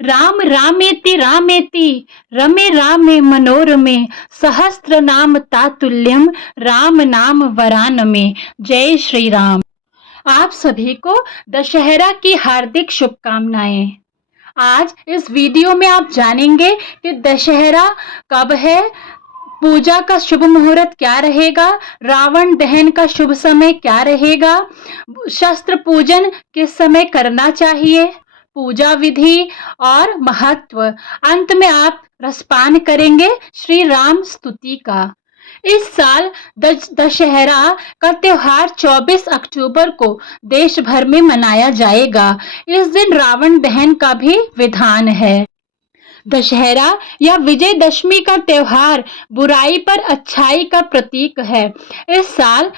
राम रामेति रामेति रमे रामे मनोरमे सहस्त्र नाम तातुल्यम राम नाम वरानमे। जय श्री राम। आप सभी को दशहरा की हार्दिक शुभकामनाएं। आज इस वीडियो में आप जानेंगे कि दशहरा कब है, पूजा का शुभ मुहूर्त क्या रहेगा, रावण दहन का शुभ समय क्या रहेगा, शस्त्र पूजन किस समय करना चाहिए, पूजा विधि और महत्व। अंत में आप रसपान करेंगे श्री राम स्तुति का। इस साल दशहरा का त्योहार 24 अक्टूबर को देश भर में मनाया जाएगा। इस दिन रावण दहन का भी विधान है। दशहरा या विजयदशमी का त्योहार बुराई पर अच्छाई का प्रतीक है। इस साल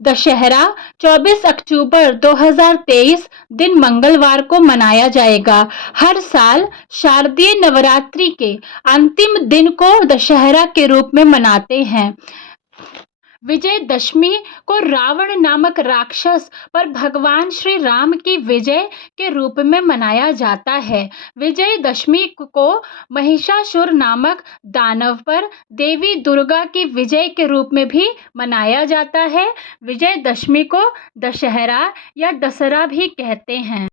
दशहरा 24 अक्टूबर 2023 दिन मंगलवार को मनाया जाएगा। हर साल शारदीय नवरात्रि के अंतिम दिन को दशहरा के रूप में मनाते हैं। विजयदशमी को रावण नामक राक्षस पर भगवान श्री राम की विजय के रूप में मनाया जाता है। विजयदशमी को महिषासुर नामक दानव पर देवी दुर्गा की विजय के रूप में भी मनाया जाता है। विजयदशमी को दशहरा या दशहरा भी कहते हैं।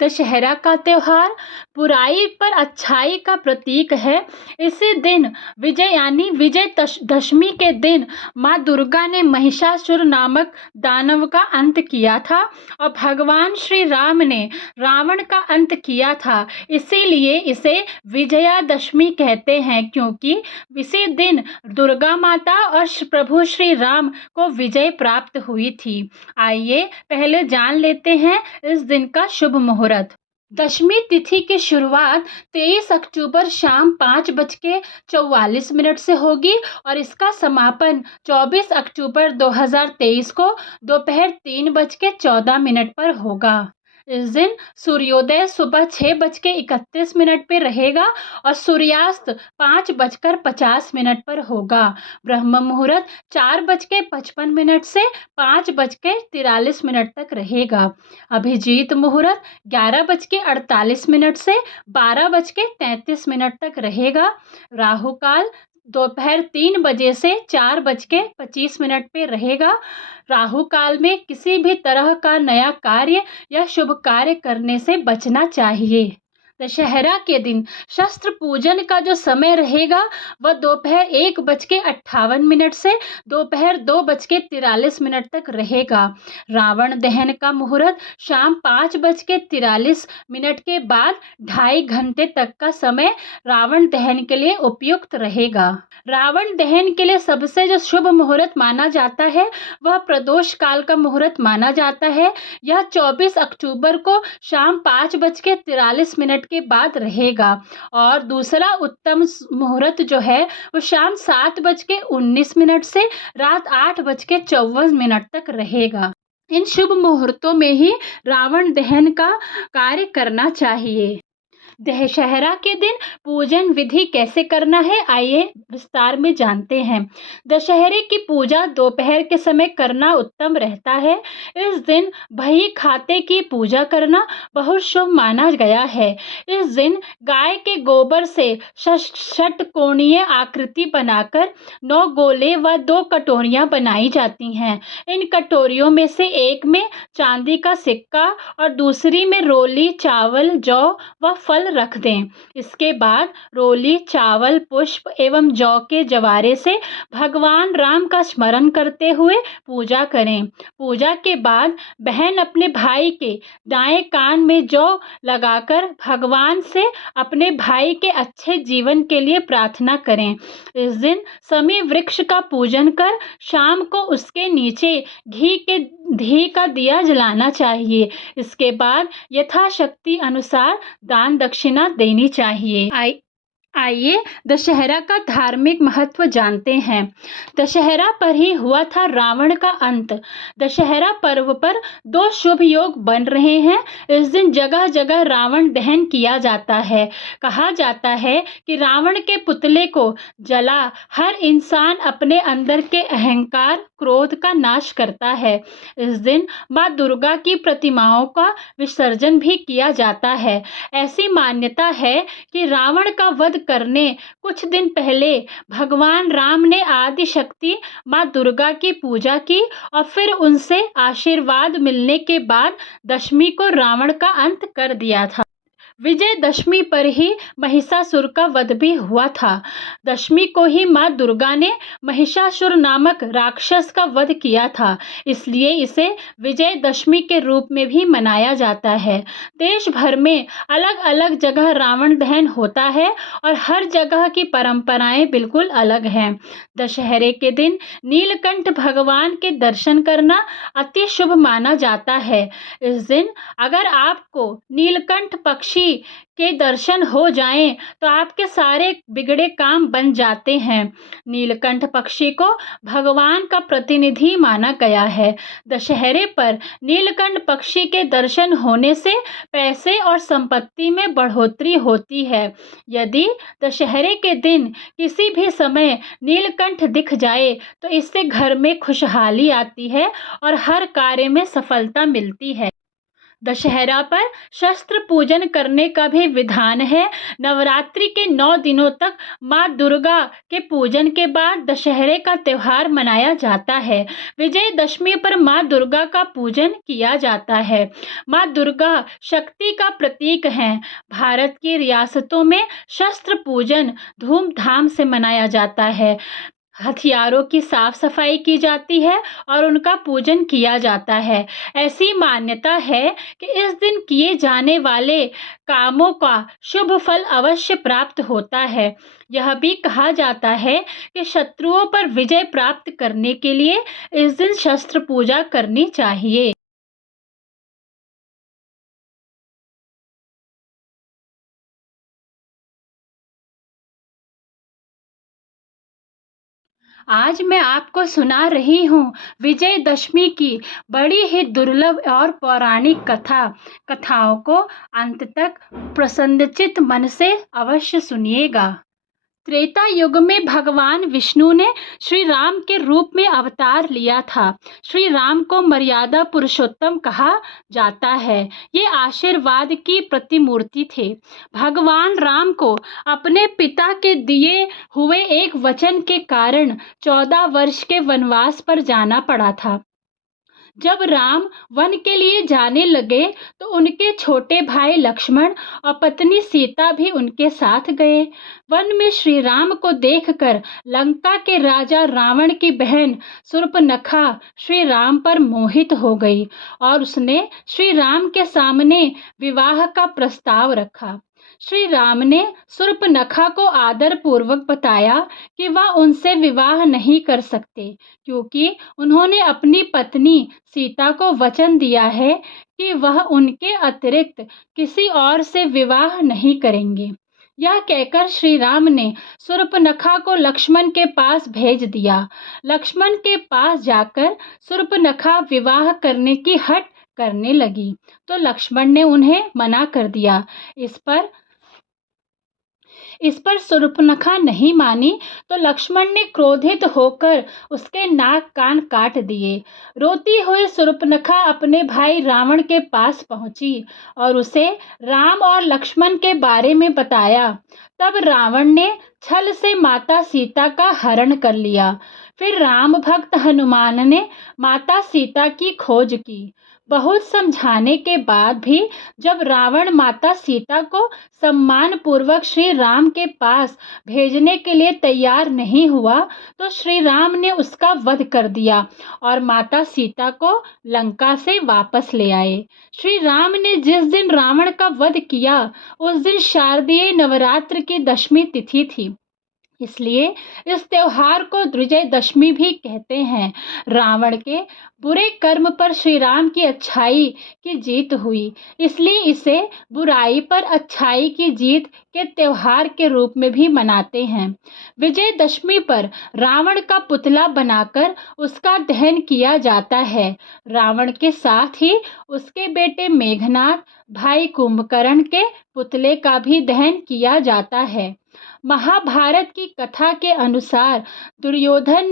दशहरा का त्योहार बुराई पर अच्छाई का प्रतीक है। इसी दिन विजय दशमी के दिन माँ दुर्गा ने महिषासुर नामक दानव का अंत किया था और भगवान श्री राम ने रावण का अंत किया था। इसीलिए इसे विजयादशमी कहते हैं, क्योंकि इसी दिन दुर्गा माता और प्रभु श्री राम को विजय प्राप्त हुई थी। आइए पहले जान लेते हैं इस दिन का शुभ मुहूर्त। दशमी तिथि की शुरुआत 23 अक्टूबर शाम 5:44 से होगी और इसका समापन 24 अक्टूबर 2023 को दोपहर 3:14 पर होगा। इस दिन सूर्योदय सुबह 6:31 पर रहेगा और सूर्यास्त 5:50 पर होगा। ब्रह्म मुहूर्त 4:55 से 5:43 तक रहेगा। अभिजीत मुहूर्त 11:48 से 12:33 तक रहेगा। राहु काल दोपहर 3 बजे से 4:25 पे रहेगा। राहु काल में किसी भी तरह का नया कार्य या शुभ कार्य करने से बचना चाहिए। दशहरा के दिन शस्त्र पूजन का जो समय रहेगा वह दोपहर 1:58 से दोपहर 2:43 तक रहेगा। रावण दहन का मुहूर्त शाम 5:43 के बाद 2.5 घंटे तक का समय रावण दहन के लिए उपयुक्त रहेगा। रावण दहन के लिए सबसे जो शुभ मुहूर्त माना जाता है वह प्रदोष काल का मुहूर्त माना जाता है। यह 24 अक्टूबर को शाम 5:43 के बाद रहेगा और दूसरा उत्तम मुहूर्त जो है वो शाम 7:19 से रात 8:54 तक रहेगा। इन शुभ मुहूर्तों में ही रावण दहन का कार्य करना चाहिए। दशहरा के दिन पूजन विधि कैसे करना है, आइए विस्तार में जानते हैं। दशहरे की पूजा दोपहर के समय करना उत्तम रहता है। इस दिन बही खाते की पूजा करना बहुत शुभ माना गया है। इस दिन गाय के गोबर से षटकोणीय आकृति बनाकर 9 गोले व 2 कटोरियां बनाई जाती हैं। इन कटोरियों में से एक में चांदी का सिक्का और दूसरी में रोली, चावल, जौ व फल रख दें। इसके बाद रोली, चावल, पुष्प एवं जौ के जवारे से भगवान राम का स्मरण करते हुए पूजा करें। पूजा के बाद बहन अपने भाई के दाएं कान में जौ लगाकर भगवान से अपने भाई के अच्छे जीवन के लिए प्रार्थना करें। इस दिन समी वृक्ष का पूजन कर शाम को उसके नीचे घी का दिया जलाना चाहिए। इसके बाद यथाशक्ति अनुसार दान दक्षिणा देनी चाहिए। आइए दशहरा का धार्मिक महत्व जानते हैं। दशहरा पर ही हुआ था रावण का अंत। दशहरा पर्व पर दो शुभ योग बन रहे हैं। इस दिन जगह जगह रावण दहन किया जाता है। कहा जाता है कि रावण के पुतले को जला हर इंसान अपने अंदर के अहंकार क्रोध का नाश करता है। इस दिन माँ दुर्गा की प्रतिमाओं का विसर्जन भी किया जाता है। ऐसी मान्यता है कि रावण का वध करने कुछ दिन पहले भगवान राम ने आदि शक्ति माँ दुर्गा की पूजा की और फिर उनसे आशीर्वाद मिलने के बाद दशमी को रावण का अंत कर दिया था। विजयदशमी पर ही महिषासुर का वध भी हुआ था। दशमी को ही माँ दुर्गा ने महिषासुर नामक राक्षस का वध किया था, इसलिए इसे विजयदशमी के रूप में भी मनाया जाता है। देश भर में अलग अलग जगह रावण दहन होता है और हर जगह की परंपराएं बिल्कुल अलग हैं। दशहरे के दिन नीलकंठ भगवान के दर्शन करना अति शुभ माना जाता है। इस दिन अगर आपको नीलकंठ पक्षी के दर्शन हो जाएं तो आपके सारे बिगड़े काम बन जाते हैं। नीलकंठ पक्षी को भगवान का प्रतिनिधि माना गया है। दशहरे पर नीलकंठ पक्षी के दर्शन होने से पैसे और संपत्ति में बढ़ोतरी होती है। यदि दशहरे के दिन किसी भी समय नीलकंठ दिख जाए तो इससे घर में खुशहाली आती है और हर कार्य में सफलता मिलती है। दशहरा पर शस्त्र पूजन करने का भी विधान है। नवरात्रि के 9 दिनों तक माँ दुर्गा के पूजन के बाद दशहरे का त्योहार मनाया जाता है। विजयदशमी पर माँ दुर्गा का पूजन किया जाता है। माँ दुर्गा शक्ति का प्रतीक हैं। भारत की रियासतों में शस्त्र पूजन धूमधाम से मनाया जाता है। हथियारों की साफ सफाई की जाती है और उनका पूजन किया जाता है। ऐसी मान्यता है कि इस दिन किए जाने वाले कामों का शुभ फल अवश्य प्राप्त होता है। यह भी कहा जाता है कि शत्रुओं पर विजय प्राप्त करने के लिए इस दिन शस्त्र पूजा करनी चाहिए। आज मैं आपको सुना रही हूँ विजयदशमी की बड़ी ही दुर्लभ और पौराणिक कथाओं को अंत तक प्रसन्नचित्त मन से अवश्य सुनिएगा। त्रेता युग में भगवान विष्णु ने श्री राम के रूप में अवतार लिया था। श्री राम को मर्यादा पुरुषोत्तम कहा जाता है। ये आशीर्वाद की प्रतिमूर्ति थे। भगवान राम को अपने पिता के दिए हुए एक वचन के कारण 14 वर्ष के वनवास पर जाना पड़ा था। जब राम वन के लिए जाने लगे तो उनके छोटे भाई लक्ष्मण और पत्नी सीता भी उनके साथ गए। वन में श्री राम को देखकर लंका के राजा रावण की बहन शूर्पणखा श्री राम पर मोहित हो गई और उसने श्री राम के सामने विवाह का प्रस्ताव रखा। श्री राम ने शूर्पणखा को आदर पूर्वक बताया कि वह उनसे विवाह नहीं कर सकते, क्योंकि उन्होंने अपनी पत्नी सीता को वचन दिया है कि वह उनके अतिरिक्त किसी और से विवाह नहीं करेंगे। यह कहकर श्री राम ने शूर्पणखा को लक्ष्मण के पास भेज दिया। लक्ष्मण के पास जाकर शूर्पणखा विवाह करने की हठ करने लगी तो लक्ष्मण ने उन्हें मना कर दिया। इस पर शूर्पणखा नहीं मानी तो लक्ष्मण ने क्रोधित होकर उसके नाक कान काट दिए। रोती हुई शूर्पणखा अपने भाई रावण के पास पहुंची और उसे राम और लक्ष्मण के बारे में बताया। तब रावण ने छल से माता सीता का हरण कर लिया। फिर राम भक्त हनुमान ने माता सीता की खोज की। बहुत समझाने के बाद भी जब रावण माता सीता को सम्मान पूर्वक श्री राम के पास भेजने के लिए तैयार नहीं हुआ तो श्री राम ने उसका वध कर दिया और माता सीता को लंका से वापस ले आए। श्री राम ने जिस दिन रावण का वध किया उस दिन शारदीय नवरात्र की दशमी तिथि थी। इसलिए इस त्योहार को विजयदशमी भी कहते हैं। रावण के बुरे कर्म पर श्री राम की अच्छाई की जीत हुई, इसलिए इसे बुराई पर अच्छाई की जीत के त्योहार के रूप में भी मनाते हैं। विजयदशमी पर रावण का पुतला बनाकर उसका दहन किया जाता है। रावण के साथ ही उसके बेटे मेघनाद, भाई कुंभकर्ण के पुतले का भी दहन किया जाता है। महाभारत की कथा के अनुसार दुर्योधन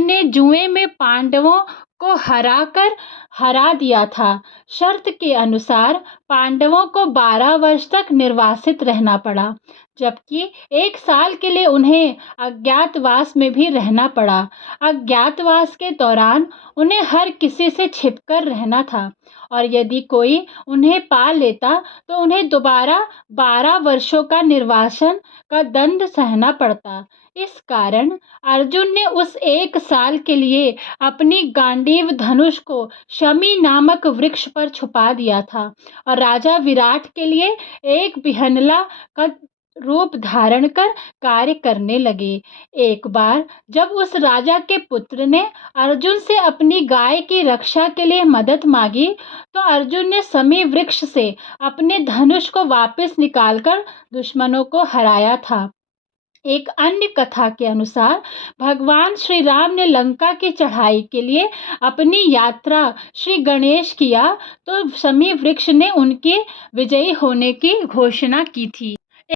ने जुए में पांडवों को हरा दिया था। शर्त के अनुसार पांडवों को 12 वर्ष तक निर्वासित रहना पड़ा, जबकि 1 साल के लिए उन्हें अज्ञातवास में भी रहना पड़ा। अज्ञातवास के दौरान उन्हें हर किसी से छिपकर रहना था, और यदि कोई उन्हें पा लेता तो उन्हें दोबारा 12 वर्षों का निर्वासन का दंड सहना पड़ता। इस कारण अर्जुन ने उस 1 साल के लिए अपनी गांडीव धनुष को शमी नामक वृक्ष पर छुपा दिया था, और राजा विराट के लिए एक बिहनला का रूप धारण कर कार्य करने लगे। एक बार जब उस राजा के पुत्र ने अर्जुन से अपनी गाय की रक्षा के लिए मदद मांगी, तो अर्जुन ने शमी वृक्ष से अपने धनुष को वापस निकालकर दुश्मनों को हराया था। एक अन्य कथा के अनुसार भगवान श्री राम ने लंका की चढ़ाई के लिए अपनी यात्रा श्री गणेश किया, तो शमी वृक्ष ने उनके विजयी होने की घोषणा की थी।